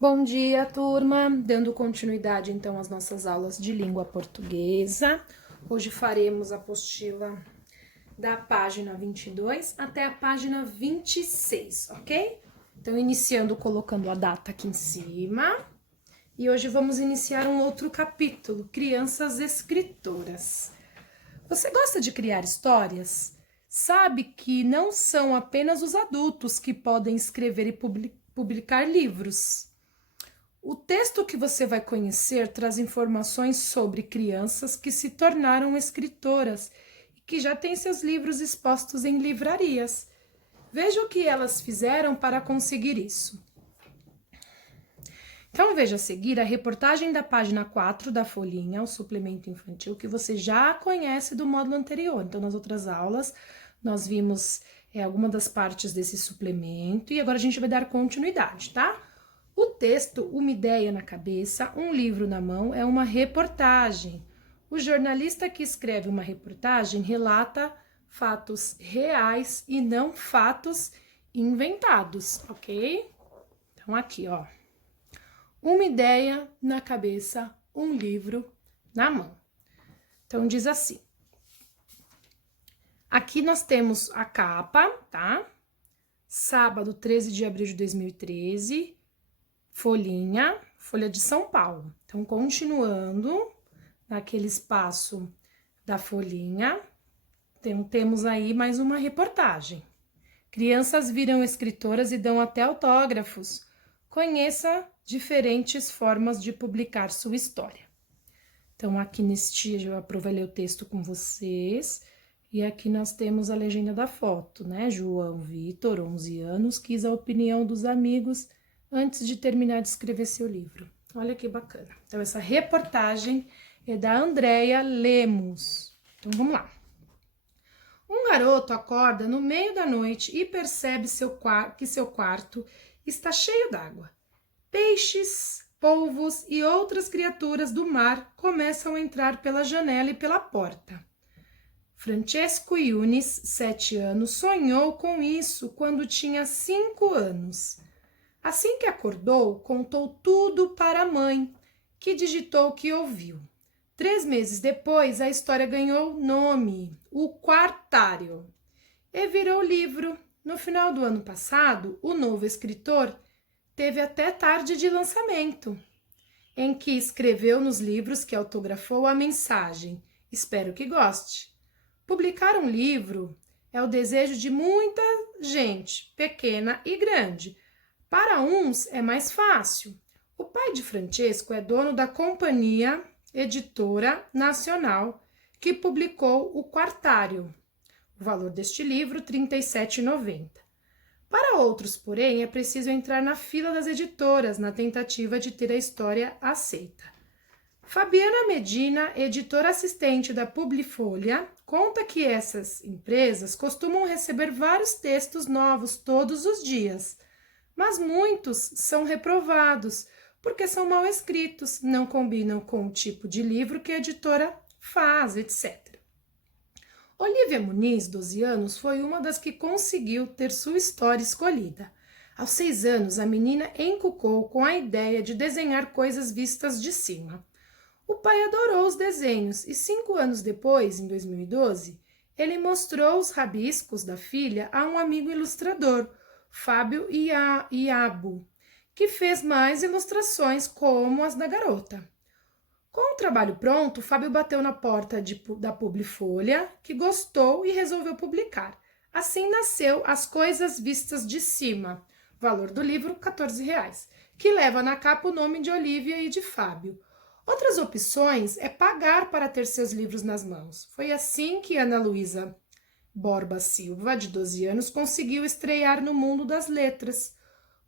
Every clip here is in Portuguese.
Bom dia, turma! Dando continuidade, então, às nossas aulas de língua portuguesa. Hoje faremos a apostila da página 22 até a página 26, ok? Então, iniciando colocando a data aqui em cima. E hoje vamos iniciar um outro capítulo, Crianças Escritoras. Você gosta de criar histórias? Sabe que não são apenas os adultos que podem escrever e publicar livros. O texto que você vai conhecer traz informações sobre crianças que se tornaram escritoras e que já têm seus livros expostos em livrarias. Veja o que elas fizeram para conseguir isso. Então, veja a seguir a reportagem da página 4 da folhinha, o suplemento infantil, que você já conhece do módulo anterior. Então, nas outras aulas, nós vimos alguma das partes desse suplemento e agora a gente vai dar continuidade, tá? O texto Uma Ideia na Cabeça, um livro na mão é uma reportagem. O jornalista que escreve uma reportagem relata fatos reais e não fatos inventados, ok? Então, aqui, ó. Uma ideia na cabeça, um livro na mão. Então, diz assim. Aqui nós temos a capa, tá? Sábado, 13 de abril de 2013. Folha de São Paulo. Então, continuando naquele espaço da folhinha, temos aí mais uma reportagem. Crianças viram escritoras e dão até autógrafos. Conheça diferentes formas de publicar sua história. Então, aqui neste dia eu aproveitei o texto com vocês. E aqui nós temos a legenda da foto, né? João Vitor, 11 anos, quis a opinião dos amigos antes de terminar de escrever seu livro. Olha que bacana. Então, essa reportagem é da Andréia Lemos. Então, vamos lá. Um garoto acorda no meio da noite e percebe que seu quarto está cheio d'água. Peixes, polvos e outras criaturas do mar começam a entrar pela janela e pela porta. Francesco Yunis, 7 anos, sonhou com isso quando tinha 5 anos. Assim que acordou, contou tudo para a mãe, que digitou o que ouviu. 3 meses depois, a história ganhou nome, O Quartário, e virou livro. No final do ano passado, o novo escritor teve até tarde de lançamento, em que escreveu nos livros que autografou a mensagem: espero que goste. Publicar um livro é o desejo de muita gente, pequena e grande. Para uns é mais fácil. O pai de Francesco é dono da Companhia Editora Nacional, que publicou O Quartário. O valor deste livro, R$ 37,90. Para outros, porém, é preciso entrar na fila das editoras na tentativa de ter a história aceita. Fabiana Medina, editora assistente da Publifolha, conta que essas empresas costumam receber vários textos novos todos os dias, mas muitos são reprovados porque são mal escritos, não combinam com o tipo de livro que a editora faz, etc. Olivia Muniz, 12 anos, foi uma das que conseguiu ter sua história escolhida. Aos 6 anos, a menina encucou com a ideia de desenhar coisas vistas de cima. O pai adorou os desenhos e 5 anos depois, em 2012, ele mostrou os rabiscos da filha a um amigo ilustrador, Fábio Iabo, que fez mais ilustrações como as da garota. Com o trabalho pronto, Fábio bateu na porta da Publifolha, que gostou e resolveu publicar. Assim nasceu As Coisas Vistas de Cima, valor do livro R$ 14,00, que leva na capa o nome de Olivia e de Fábio. Outras opções é pagar para ter seus livros nas mãos. Foi assim que Ana Luísa Borba Silva, de 12 anos, conseguiu estrear no mundo das letras.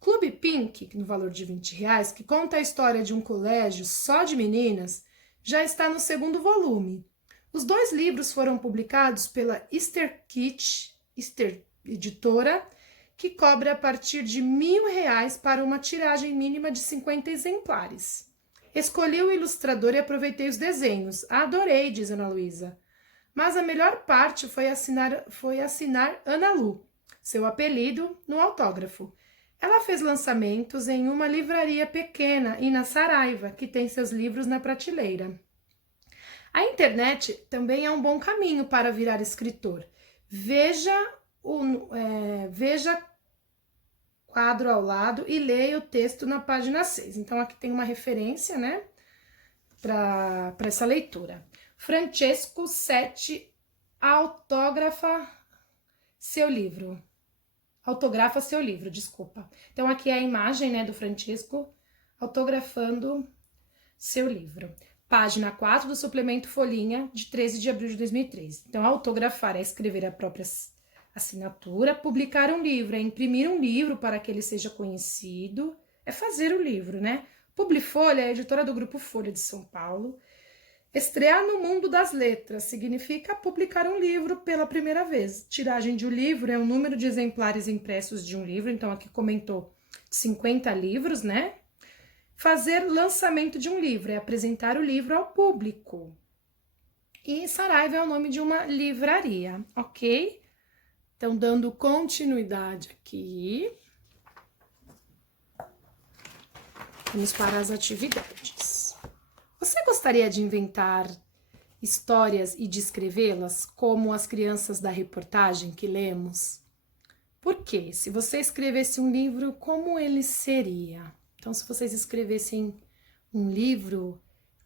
Clube Pink, no valor de R$ 20,00, que conta a história de um colégio só de meninas, já está no 2º volume. Os 2 livros foram publicados pela Easter Editora, que cobra a partir de R$ 1.000 para uma tiragem mínima de 50 exemplares. Escolhi o ilustrador e aproveitei os desenhos. Adorei, diz Ana Luísa. Mas a melhor parte foi assinar Ana Lu, seu apelido, no autógrafo. Ela fez lançamentos em uma livraria pequena e na Saraiva, que tem seus livros na prateleira. A internet também é um bom caminho para virar escritor. Veja quadro ao lado e leia o texto na página 6. Então, aqui tem uma referência, né, para essa leitura. Francesco Sete autografa seu livro, desculpa. Então, aqui é a imagem, né, do Francesco autografando seu livro. Página 4 do suplemento Folhinha, de 13 de abril de 2003. Então, autografar é escrever a própria assinatura, publicar um livro é imprimir um livro para que ele seja conhecido, é fazer o livro, né? Publifolha é a editora do Grupo Folha de São Paulo. Estrear no mundo das letras significa publicar um livro pela primeira vez. Tiragem de um livro é o número de exemplares impressos de um livro, então aqui comentou 50 livros, né? Fazer lançamento de um livro é apresentar o livro ao público. E Saraiva é o nome de uma livraria, ok? Então, dando continuidade aqui, vamos para as atividades. Você gostaria de inventar histórias e de escrevê-las, como as crianças da reportagem que lemos? Por quê? Se você escrevesse um livro, como ele seria? Então, se vocês escrevessem um livro,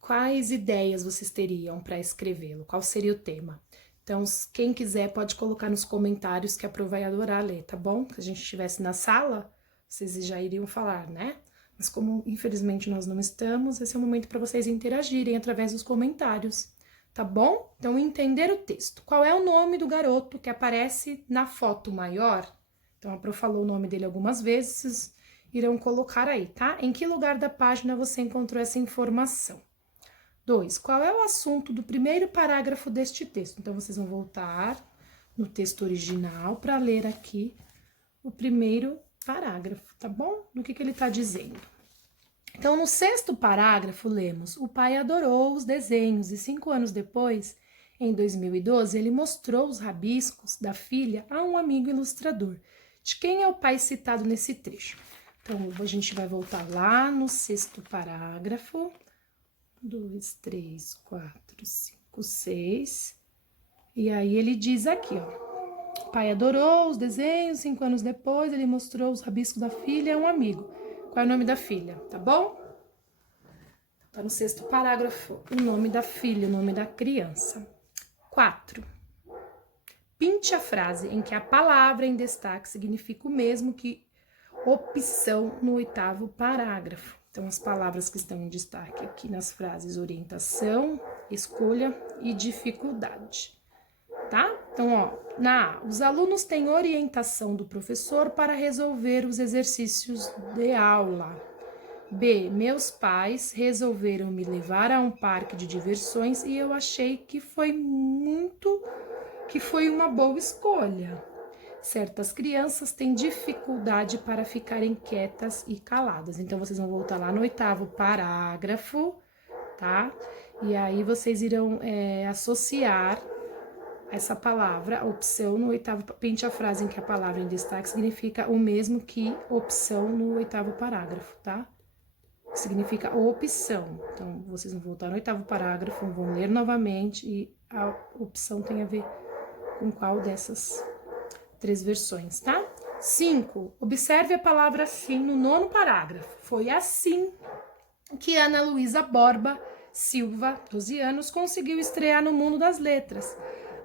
quais ideias vocês teriam para escrevê-lo? Qual seria o tema? Então, quem quiser pode colocar nos comentários que a Pro vai adorar ler, tá bom? Se a gente estivesse na sala, vocês já iriam falar, né? Mas como, infelizmente, nós não estamos, esse é o momento para vocês interagirem através dos comentários, tá bom? Então, entender o texto. Qual é o nome do garoto que aparece na foto maior? Então, a Pro falou o nome dele algumas vezes, irão colocar aí, tá? Em que lugar da página você encontrou essa informação? 2. Qual é o assunto do primeiro parágrafo deste texto? Então, vocês vão voltar no texto original para ler aqui o primeiro parágrafo, tá bom? Do que ele está dizendo. Então, no 6º parágrafo, lemos: o pai adorou os desenhos e 5 anos depois, em 2012, ele mostrou os rabiscos da filha a um amigo ilustrador. De quem é o pai citado nesse trecho? Então, a gente vai voltar lá no 6º parágrafo. 2, 3, 4, 5, 6. E aí ele diz aqui, ó. O pai adorou os desenhos, 5 anos depois, ele mostrou os rabiscos da filha a um amigo. Qual é o nome da filha, tá bom? Tá no 6º parágrafo, o nome da filha, o nome da criança. 4. Pinte a frase em que a palavra em destaque significa o mesmo que opção no 8º parágrafo. Então, as palavras que estão em destaque aqui nas frases: orientação, escolha e dificuldade, tá? Então, ó, na A, os alunos têm orientação do professor para resolver os exercícios de aula. B, meus pais resolveram me levar a um parque de diversões e eu achei que foi uma boa escolha. Certas crianças têm dificuldade para ficarem quietas e caladas. Então, vocês vão voltar lá no 8º parágrafo, tá? E aí, vocês irão associar essa palavra, opção, no 8º... Pinte a frase em que a palavra em destaque significa o mesmo que opção no 8º parágrafo, tá? Significa opção. Então, vocês vão voltar no 8º parágrafo, vão ler novamente e a opção tem a ver com qual dessas 3 versões, tá? 5. Observe a palavra assim no 9º parágrafo. Foi assim que Ana Luísa Borba Silva, 12 anos, conseguiu estrear no mundo das letras.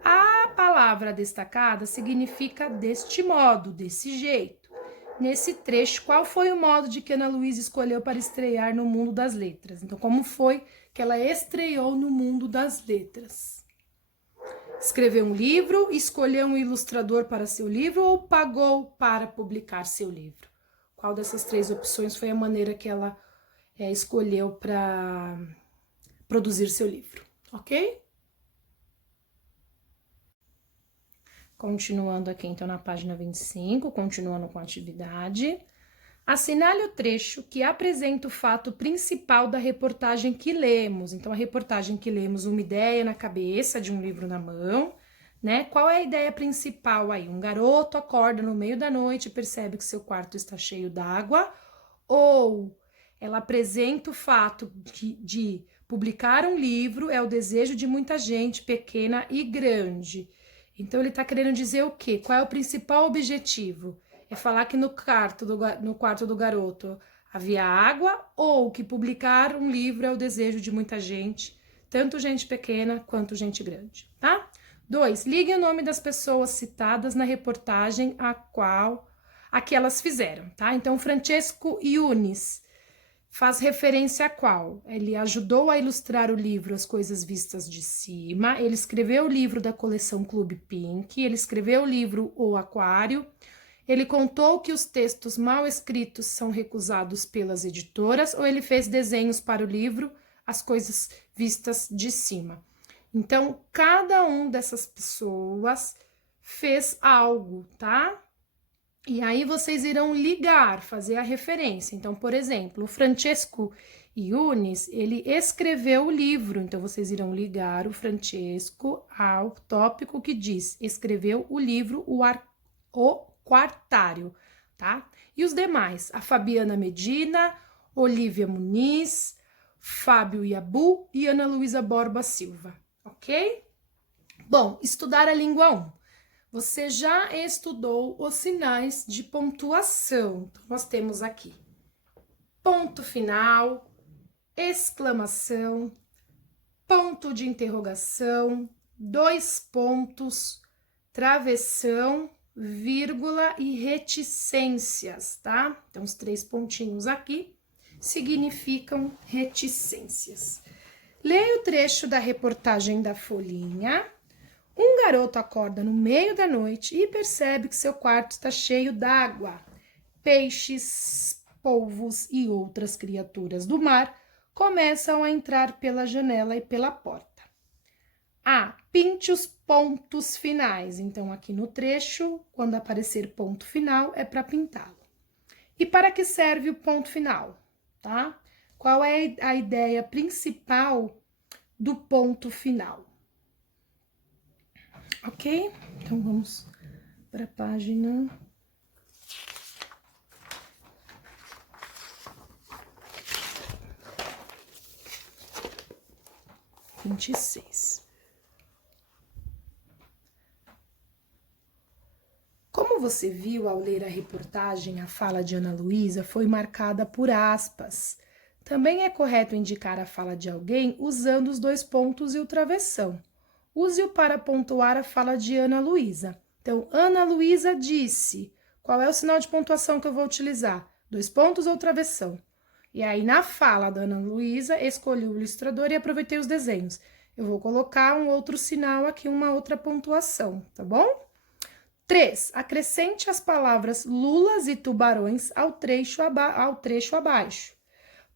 A palavra destacada significa deste modo, desse jeito. Nesse trecho, qual foi o modo de que Ana Luísa escolheu para estrear no mundo das letras? Então, como foi que ela estreou no mundo das letras? Escreveu um livro, escolheu um ilustrador para seu livro ou pagou para publicar seu livro? Qual dessas 3 opções foi a maneira que ela escolheu para produzir seu livro, ok? Continuando aqui, então, na página 25, continuando com a atividade. Assinale o trecho que apresenta o fato principal da reportagem que lemos. Então, a reportagem que lemos, uma ideia na cabeça de um livro na mão. né? Qual é a ideia principal aí? Um garoto acorda no meio da noite e percebe que seu quarto está cheio d'água, ou ela apresenta o fato de publicar um livro, é o desejo de muita gente, pequena e grande. Então, ele está querendo dizer o quê? Qual é o principal objetivo? É falar que no quarto do garoto havia água, ou que publicar um livro é o desejo de muita gente, tanto gente pequena quanto gente grande, tá? 2. Ligue o nome das pessoas citadas na reportagem a que elas fizeram, tá? Então, Francesco Yunis faz referência a qual? Ele ajudou a ilustrar o livro As Coisas Vistas de Cima, ele escreveu o livro da coleção Clube Pink, ele escreveu o livro O Aquário, ele contou que os textos mal escritos são recusados pelas editoras, ou ele fez desenhos para o livro As Coisas Vistas de Cima. Então, cada um dessas pessoas fez algo, tá? E aí vocês irão ligar, fazer a referência. Então, por exemplo, o Francesco Yunis, ele escreveu o livro. Então, vocês irão ligar o Francesco ao tópico que diz, escreveu o livro O Quartário, tá? E os demais, a Fabiana Medina, Olivia Muniz, Fábio Iabu e Ana Luísa Borba Silva, ok? Bom, estudar a língua 1. Você já estudou os sinais de pontuação. Então, nós temos aqui ponto final, exclamação, ponto de interrogação, 2 pontos, travessão, vírgula e reticências, tá? Então, os 3 pontinhos aqui significam reticências. Leia o trecho da reportagem da Folhinha. Um garoto acorda no meio da noite e percebe que seu quarto está cheio d'água. Peixes, polvos e outras criaturas do mar começam a entrar pela janela e pela porta. A. Pinte os pontos finais. Então, aqui no trecho, quando aparecer ponto final, é para pintá-lo. E para que serve o ponto final, tá? Qual é a ideia principal do ponto final? Ok? Então, vamos para a página 26. Como você viu ao ler a reportagem, a fala de Ana Luísa foi marcada por aspas. Também é correto indicar a fala de alguém usando os 2 pontos e o travessão. Use-o para pontuar a fala de Ana Luísa. Então, Ana Luísa disse. Qual é o sinal de pontuação que eu vou utilizar? 2 pontos ou travessão? E aí, na fala da Ana Luísa, escolhi o ilustrador e aproveitei os desenhos. Eu vou colocar um outro sinal aqui, uma outra pontuação, tá bom? 3. Acrescente as palavras lulas e tubarões ao trecho abaixo.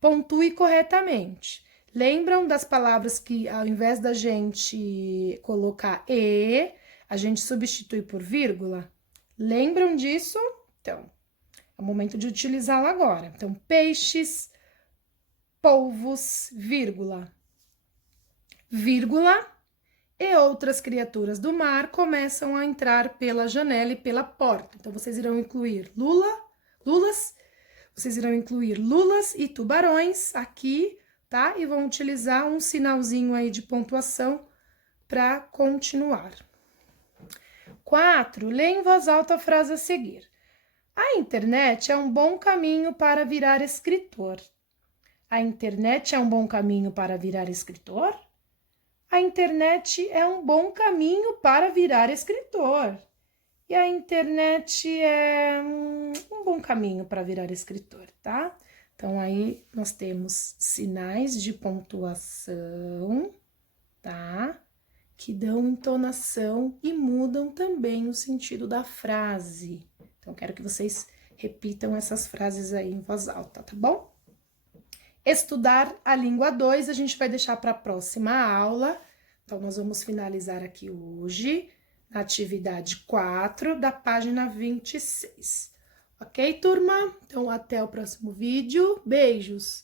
Pontue corretamente. Lembram das palavras que, ao invés da gente colocar e, a gente substitui por vírgula? Lembram disso? Então, é o momento de utilizá-la agora. Então, peixes, polvos, vírgula, vírgula, e outras criaturas do mar começam a entrar pela janela e pela porta. Então, vocês irão incluir lulas, vocês irão incluir lulas e tubarões aqui, tá? E vão utilizar um sinalzinho aí de pontuação para continuar. 4. Lê em voz alta a frase a seguir. A internet é um bom caminho para virar escritor. A internet é um bom caminho para virar escritor? A internet é um bom caminho para virar escritor. E a internet é um bom caminho para virar escritor, tá? Então, aí nós temos sinais de pontuação, tá? Que dão entonação e mudam também o sentido da frase. Então, quero que vocês repitam essas frases aí em voz alta, tá bom? Estudar a língua 2, a gente vai deixar para a próxima aula. Então, nós vamos finalizar aqui hoje, na atividade 4, da página 26. Ok, turma? Então, até o próximo vídeo. Beijos!